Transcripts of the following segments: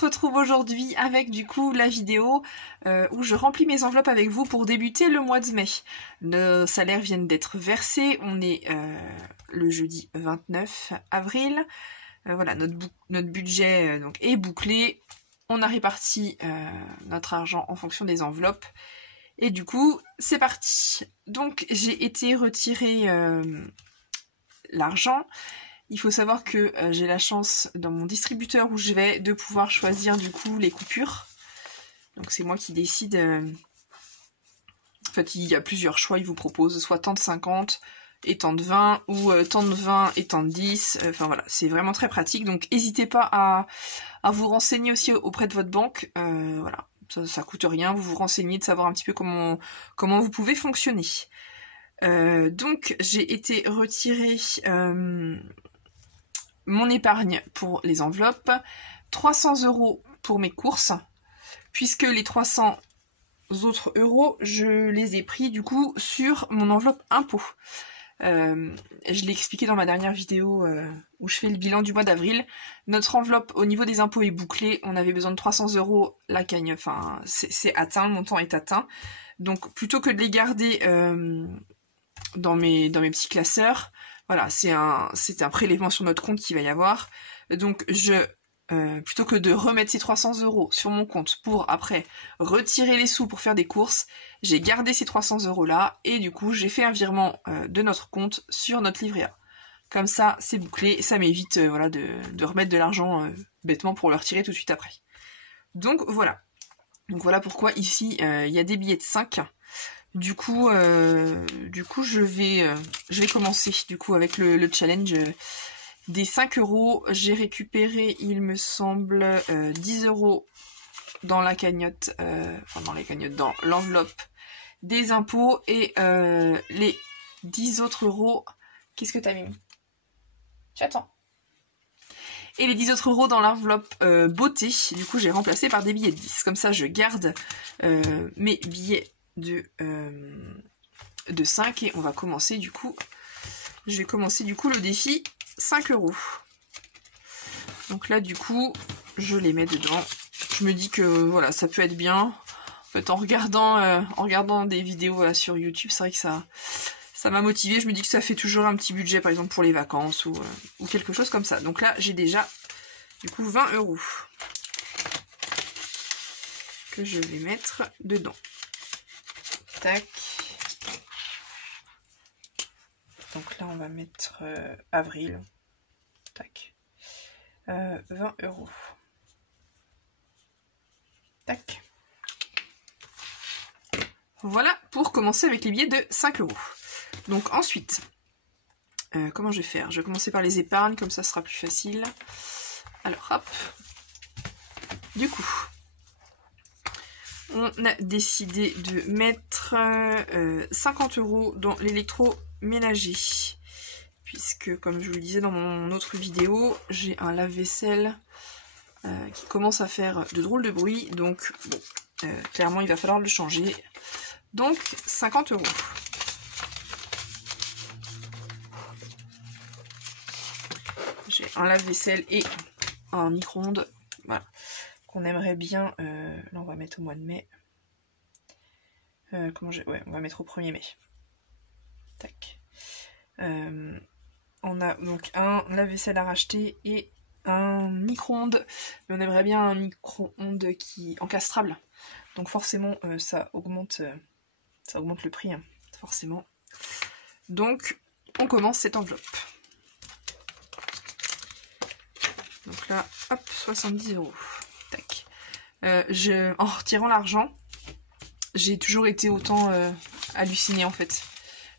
se retrouve aujourd'hui avec du coup la vidéo où je remplis mes enveloppes avec vous pour débuter le mois de mai. Nos salaires viennent d'être versés, on est le jeudi 29 avril. Voilà, notre budget donc est bouclé. On a réparti notre argent en fonction des enveloppes. Et du coup, c'est parti. Donc j'ai été retirer l'argent. Il faut savoir que j'ai la chance dans mon distributeur où je vais de pouvoir choisir du coup les coupures. Donc c'est moi qui décide. En fait, il y a plusieurs choix, il vous propose soit tant de 50 et tant de 20 ou tant de 20 et tant de 10. Enfin voilà, c'est vraiment très pratique. Donc n'hésitez pas à vous renseigner aussi auprès de votre banque. Voilà, ça coûte rien, vous vous renseignez de savoir un petit peu comment vous pouvez fonctionner. Donc j'ai été retirer mon épargne pour les enveloppes, 300 € pour mes courses, puisque les 300 autres euros, je les ai pris du coup sur mon enveloppe impôt. Je l'ai expliqué dans ma dernière vidéo où je fais le bilan du mois d'avril. Notre enveloppe au niveau des impôts est bouclée, on avait besoin de 300 €, la cagne, enfin c'est atteint, le montant est atteint. Donc plutôt que de les garder dans mes petits classeurs, voilà, c'est un prélèvement sur notre compte qu'il va y avoir. Donc plutôt que de remettre ces 300 € sur mon compte pour après retirer les sous pour faire des courses, j'ai gardé ces 300 € là et du coup j'ai fait un virement de notre compte sur notre livret A. Comme ça c'est bouclé et ça m'évite voilà, de remettre de l'argent bêtement pour le retirer tout de suite après. Donc voilà pourquoi ici il y a des billets de 5. Du coup je vais commencer du coup avec le challenge des 5 €. J'ai récupéré, il me semble, 10 € dans la cagnotte, dans l'enveloppe des impôts et les 10 autres euros. Qu'est-ce que t'as mis? Tu attends. Et les 10 autres € dans l'enveloppe beauté. Du coup, j'ai remplacé par des billets de 10. Comme ça, je garde mes billets de 5 et on va commencer du coup. Je vais commencer du coup le défi 5 €. Donc là du coup je les mets dedans. Je me dis que voilà, ça peut être bien. En fait en regardant des vidéos voilà, sur YouTube, c'est vrai que ça m'a motivé. Je me dis que ça fait toujours un petit budget par exemple pour les vacances ou quelque chose comme ça. Donc là j'ai déjà du coup 20 € que je vais mettre dedans. Tac. Donc là on va mettre avril. Tac. 20 €. Tac. Voilà pour commencer avec les billets de 5 €. Donc ensuite, comment je vais faire? Je vais commencer par les épargnes, comme ça sera plus facile. Alors hop. Du coup, on a décidé de mettre 50 € dans l'électroménager. Puisque, comme je vous le disais dans mon autre vidéo, j'ai un lave-vaisselle qui commence à faire de drôles de bruit. Donc, bon, clairement, il va falloir le changer. Donc, 50 €. J'ai un lave-vaisselle et un micro-ondes. Voilà. Qu'on aimerait bien... là, on va mettre au mois de mai. Ouais, on va mettre au 1er mai. Tac. On a donc un lave-vaisselle à racheter et un micro-ondes. Mais on aimerait bien un micro-ondes qui encastrable. Donc forcément ça augmente le prix, hein, forcément. Donc on commence cette enveloppe. Donc là, hop, 70 €. Tac. En retirant l'argent, j'ai toujours été autant hallucinée en fait.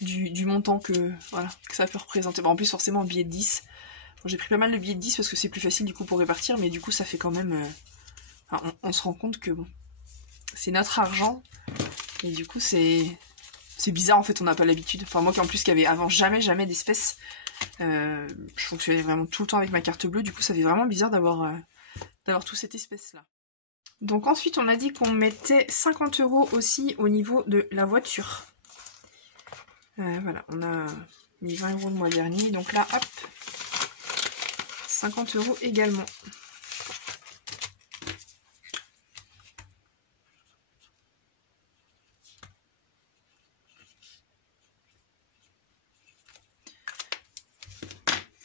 Du montant que ça peut représenter. Bon, en plus forcément un billet de 10. Bon, j'ai pris pas mal de billets de 10 parce que c'est plus facile du coup pour répartir, mais du coup ça fait quand même... on se rend compte que bon, c'est notre argent et du coup c'est bizarre en fait, on n'a pas l'habitude. Enfin moi qui en plus qui avait avant jamais d'espèces, je fonctionnais vraiment tout le temps avec ma carte bleue, du coup ça fait vraiment bizarre d'avoir toute cette espèce là. Donc ensuite on a dit qu'on mettait 50 € aussi au niveau de la voiture. Voilà, on a mis 20 € le mois dernier, donc là, hop, 50 € également.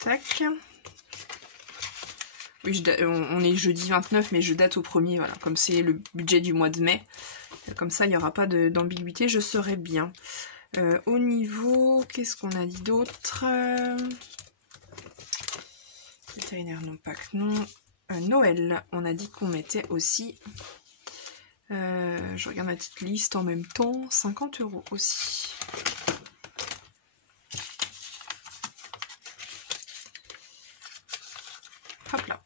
Tac. Oui, on est jeudi 29, mais je date au 1er, voilà. Comme c'est le budget du mois de mai, comme ça, il n'y aura pas d'ambiguïté, je serai bien. Au niveau, qu'est-ce qu'on a dit d'autre? Vétérinaire non, Pâques non. Noël, on a dit qu'on mettait aussi. Je regarde ma petite liste en même temps. 50 € aussi. Hop là.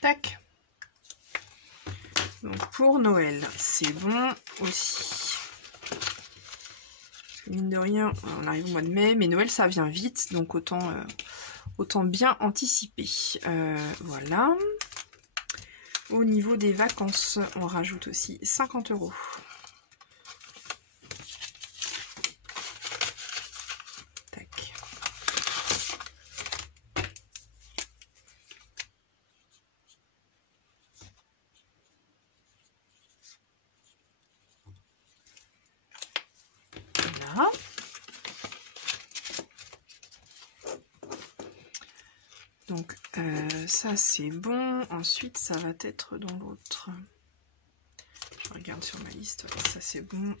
Tac. Donc pour Noël, c'est bon aussi. Parce que mine de rien, on arrive au mois de mai, mais Noël ça vient vite, donc autant bien anticiper. Voilà. Au niveau des vacances, on rajoute aussi 50 €. Tac. Voilà. Donc ça c'est bon. Ensuite ça va être dans l'autre. Je regarde sur ma liste. Ça c'est bon.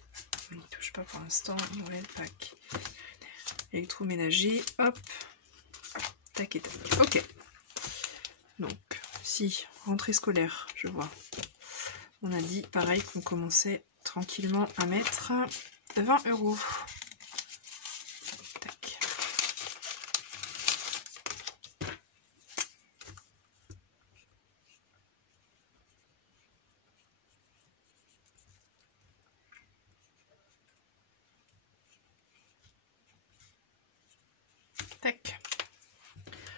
On n'y touche pas pour l'instant. Noël, Pâques. Électroménager. Hop. Tac et tac. Ok. Donc si rentrée scolaire, je vois. On a dit pareil qu'on commençait tranquillement à mettre 20 €. Tac. Tac.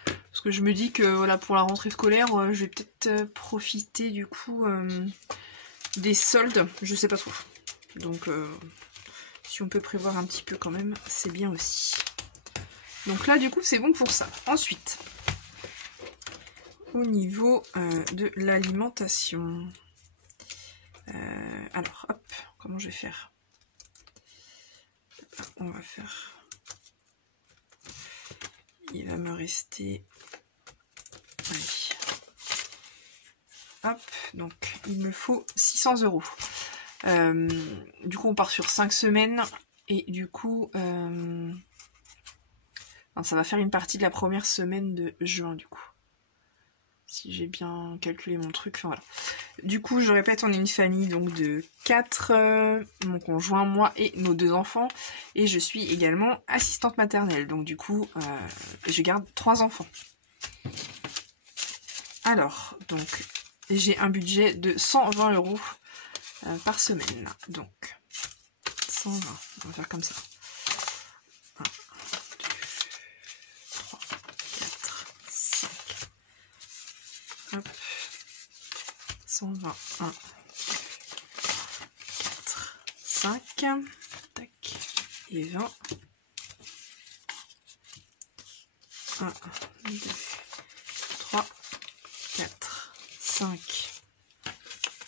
Parce que je me dis que voilà, pour la rentrée scolaire, je vais peut-être profiter du coup des soldes, je sais pas trop. Donc si on peut prévoir un petit peu quand même, c'est bien aussi. Donc là du coup c'est bon pour ça. Ensuite, au niveau de l'alimentation. Alors hop, comment je vais faire? On va faire... Il va me rester... Allez. Hop, donc il me faut 600 €. Du coup on part sur 5 semaines et du coup ça va faire une partie de la première semaine de juin du coup. Si j'ai bien calculé mon truc, enfin voilà. Du coup je répète, on est une famille donc de 4, mon conjoint, moi et nos 2 enfants. Et je suis également assistante maternelle, donc du coup je garde 3 enfants. Alors, donc j'ai un budget de 120 € par semaine. Donc 120, on va faire comme ça. 1, 2, 3, 4, 5. Hop. 120, 1, 4, 5. Tac. Et 20. 1, 2, 3, 4, 5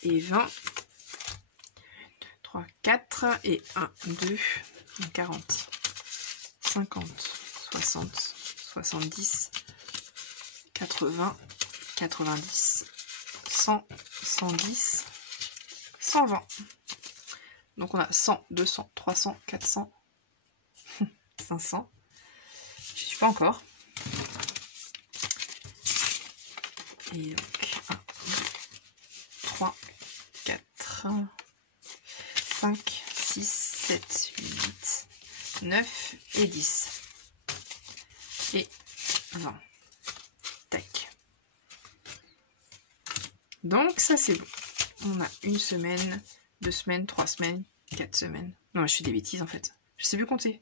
et 20. 3, 4 et 1, 2, 40, 50, 60, 70, 80, 90, 100, 110, 120. Donc on a 100, 200, 300, 400, 500. Je suis pas encore. Et donc 1, 2, 3, 4, 5, 6, 7, 8, 9 et 10. Et 20. Tac. Donc ça c'est bon. On a une semaine, 2 semaines, 3 semaines, 4 semaines. Non, je fais des bêtises en fait. Je sais plus compter.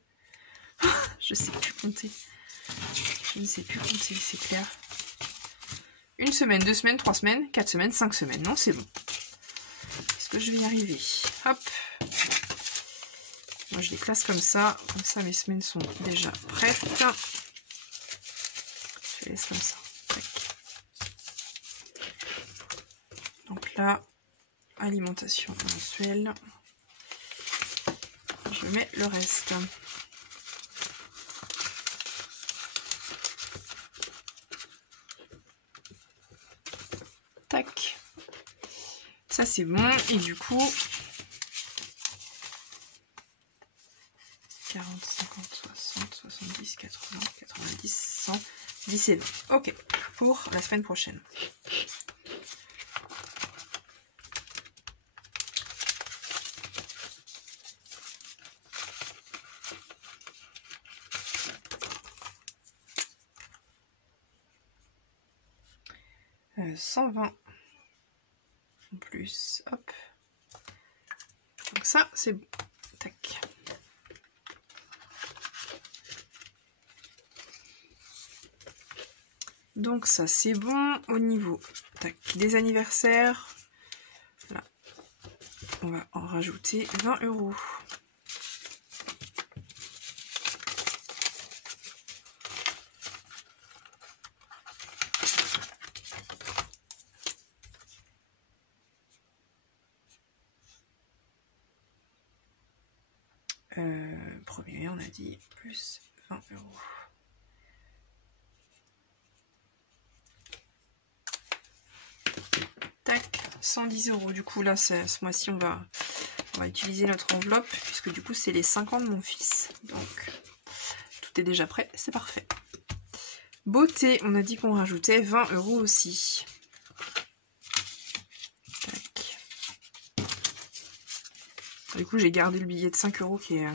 Je sais plus compter. Je ne sais plus compter, c'est clair. Une semaine, 2 semaines, 3 semaines, 4 semaines, 5 semaines. Non, c'est bon. Est-ce que je vais y arriver? Hop. Moi, je les classe comme ça mes semaines sont déjà prêtes. Je les laisse comme ça. Tac. Donc là, alimentation mensuelle. Je mets le reste. Tac. Ça c'est bon. Et du coup, 40, 50, 60, 70, 80, 90, 100, 10 et 20. Ok, pour la semaine prochaine. Euh, 120 en plus, hop. Donc ça, c'est bon. Tac. Donc ça, c'est bon. Au niveau tac, des anniversaires, là, on va en rajouter 20 €. Premier, on a dit plus 20 €. Tac, 110 €. Du coup, là, ce mois-ci, on va utiliser notre enveloppe, puisque du coup, c'est les 5 ans de mon fils. Donc, tout est déjà prêt, c'est parfait. Beauté, on a dit qu'on rajoutait 20 € aussi. Tac. Du coup, j'ai gardé le billet de 5 € qui est...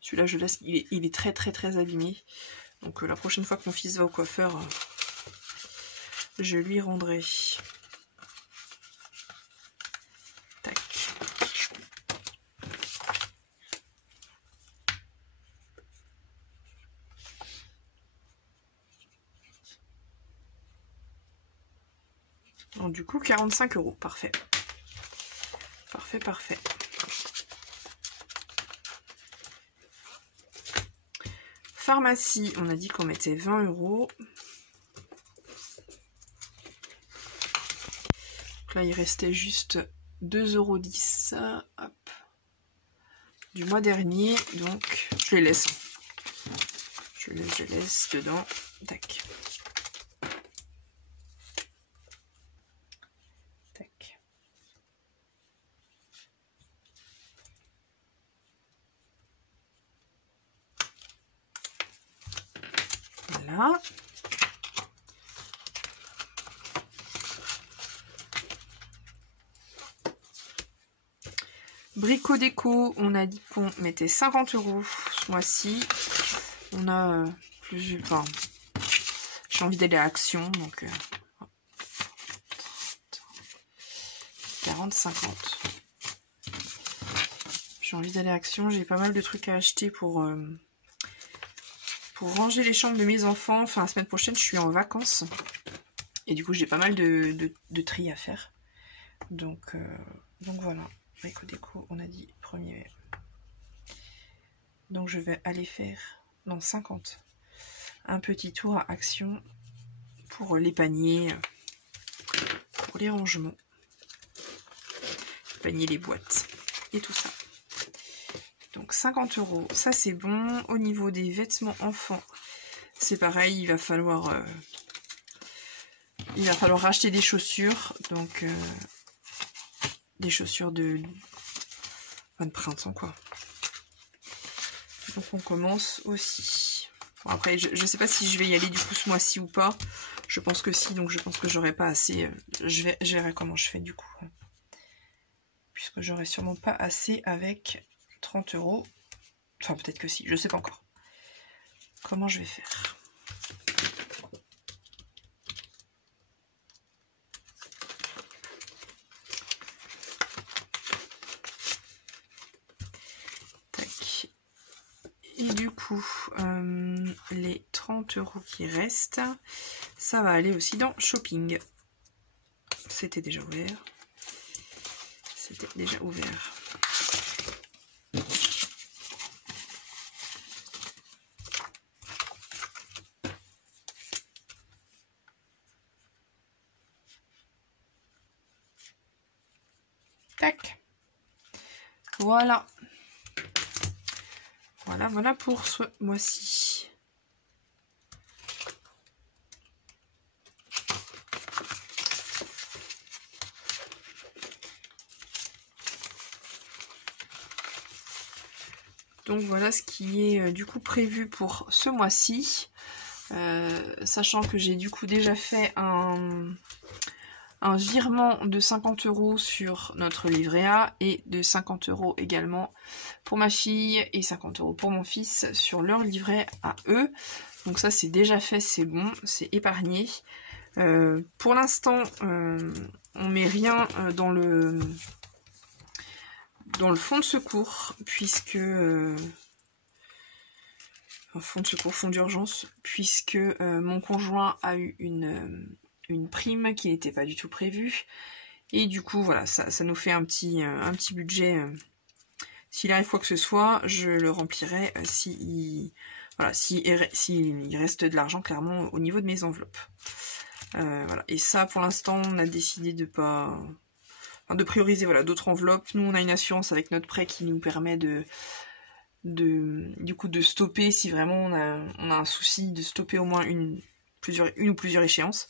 Celui-là, je laisse, il est très très très abîmé. Donc la prochaine fois que mon fils va au coiffeur, je lui rendrai. Tac. Donc du coup, 45 €. Parfait. Parfait, parfait. Pharmacie, on a dit qu'on mettait 20 €. Donc là, il restait juste 2,10 €. Hop. Du mois dernier, donc je les laisse. Je laisse dedans. Tac. Tac. Voilà. Brico déco, on a dit qu'on mettait 50 € ce mois-ci. On a plus, enfin, j'ai envie d'aller à Action, donc 40, 50. J'ai envie d'aller à Action, j'ai pas mal de trucs à acheter pour ranger les chambres de mes enfants. Enfin, la semaine prochaine, je suis en vacances. Et du coup, j'ai pas mal de tri à faire. Donc voilà. Brico déco, on a dit 1er mai. Donc je vais aller faire, non 50, un petit tour à Action pour les paniers, pour les rangements, les paniers, les boîtes et tout ça. Donc 50 €, ça c'est bon. Au niveau des vêtements enfants, c'est pareil, il va falloir racheter des chaussures, donc des chaussures de printemps quoi. Donc on commence aussi. Bon, après je sais pas si je vais y aller du coup ce mois-ci ou pas. Je pense que si, donc je pense que j'aurai pas assez. Je verrai comment je fais du coup. Puisque j'aurai sûrement pas assez avec 30 €. Enfin peut-être que si, je sais pas encore. Comment je vais faire? Et du coup, les 30 € qui restent, ça va aller aussi dans shopping. C'était déjà ouvert. C'était déjà ouvert. Tac. Voilà. Voilà pour ce mois-ci. Donc voilà ce qui est du coup prévu pour ce mois-ci. Sachant que j'ai du coup déjà fait un virement de 50 € sur notre livret A et de 50 € également pour ma fille et 50 € pour mon fils sur leur livret à eux. Donc ça c'est déjà fait, c'est bon, c'est épargné. Pour l'instant, on met rien dans le fonds de secours, puisque... fonds d'urgence, puisque mon conjoint a eu une prime qui n'était pas du tout prévue. Et du coup, voilà, ça nous fait un petit budget. S'il arrive quoi que ce soit, je le remplirai s'il reste de l'argent clairement au niveau de mes enveloppes. Voilà. Et ça, pour l'instant, on a décidé de pas... Enfin, de prioriser d'autres enveloppes. Nous, on a une assurance avec notre prêt qui nous permet du coup de stopper si vraiment on a un souci, de stopper au moins une ou plusieurs échéances.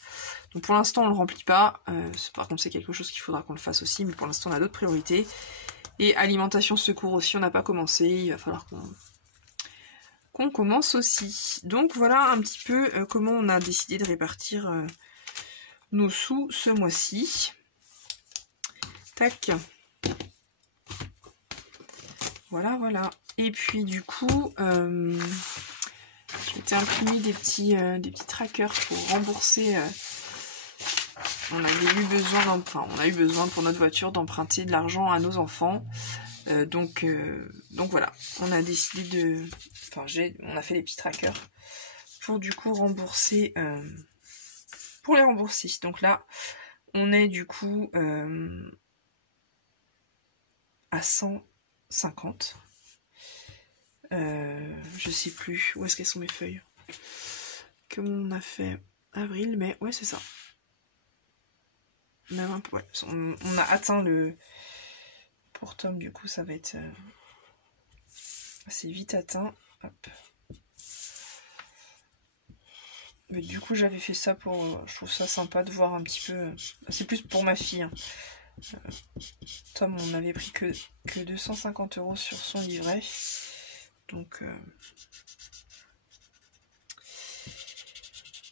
Donc pour l'instant on le remplit pas, par contre c'est quelque chose qu'il faudra qu'on le fasse aussi, mais pour l'instant on a d'autres priorités. Et alimentation secours aussi on n'a pas commencé, il va falloir qu'on commence aussi. Donc voilà un petit peu comment on a décidé de répartir nos sous ce mois-ci. Tac. Voilà. Et puis du coup, je m'étais imprimé des petits trackers pour rembourser. On a eu besoin pour notre voiture d'emprunter de l'argent à nos enfants. Donc voilà, on a décidé de... on a fait des petits trackers pour du coup rembourser... pour les rembourser. Donc là, on est du coup à 150. Je sais plus où est-ce qu'elles sont mes feuilles. Comme on a fait avril, mais ouais c'est ça. Même un peu, ouais. On a atteint le... Pour Tom du coup ça va être assez vite atteint. Hop. Mais du coup j'avais fait ça pour... je trouve ça sympa de voir un petit peu... C'est plus pour ma fille. Hein. Tom on n'avait pris que 250 € sur son livret.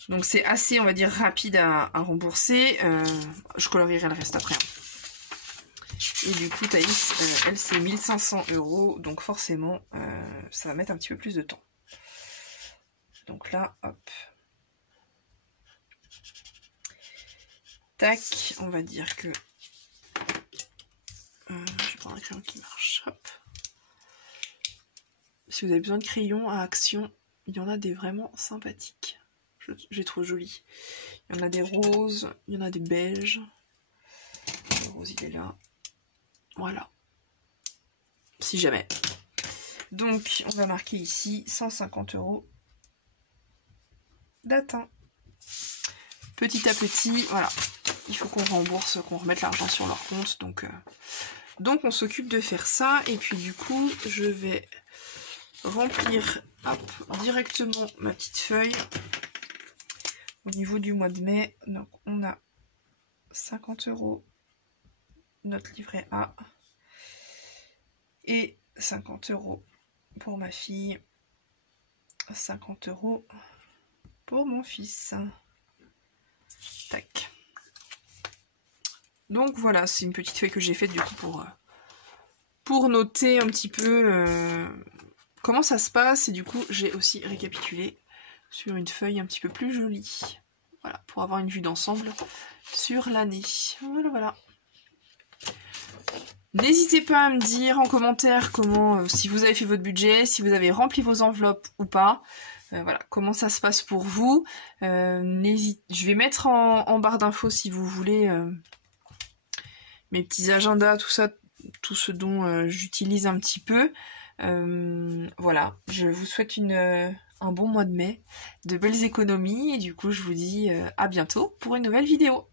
Donc c'est assez, on va dire, rapide à rembourser. Je colorierai le reste après. Et du coup, Thaïs, elle, c'est 1500 €. Donc forcément, ça va mettre un petit peu plus de temps. Donc là, hop. Tac, on va dire que... je vais prendre un crayon qui marche. Hop. Si vous avez besoin de crayons à action, il y en a des vraiment sympathiques. Je les trouve jolis. Il y en a des roses, il y en a des beiges. Le rose, il est là. Voilà. Si jamais. Donc, on va marquer ici 150 € d'atteint. Petit à petit, voilà. Il faut qu'on rembourse, qu'on remette l'argent sur leur compte. Donc on s'occupe de faire ça. Et puis du coup, je vais... remplir directement ma petite feuille au niveau du mois de mai. Donc on a 50 € notre livret A et 50 € pour ma fille, 50 € pour mon fils. Tac. Donc voilà, c'est une petite feuille que j'ai faite du coup pour noter un petit peu comment ça se passe, et du coup j'ai aussi récapitulé sur une feuille un petit peu plus jolie. Voilà, pour avoir une vue d'ensemble sur l'année. Voilà. N'hésitez pas à me dire en commentaire comment, si vous avez fait votre budget, si vous avez rempli vos enveloppes ou pas. Voilà, comment ça se passe pour vous. Je vais mettre en barre d'infos si vous voulez mes petits agendas, tout ça, tout ce dont j'utilise un petit peu. Voilà, je vous souhaite un bon mois de mai, de belles économies, et du coup je vous dis à bientôt pour une nouvelle vidéo.